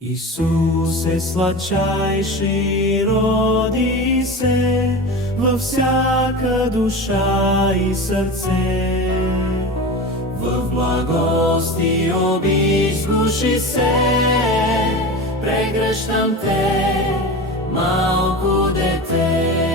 Исусе, сладчайший, роди се във всяка душа и сърце. В благост и обезгуши се, прегръщам те, малко дете.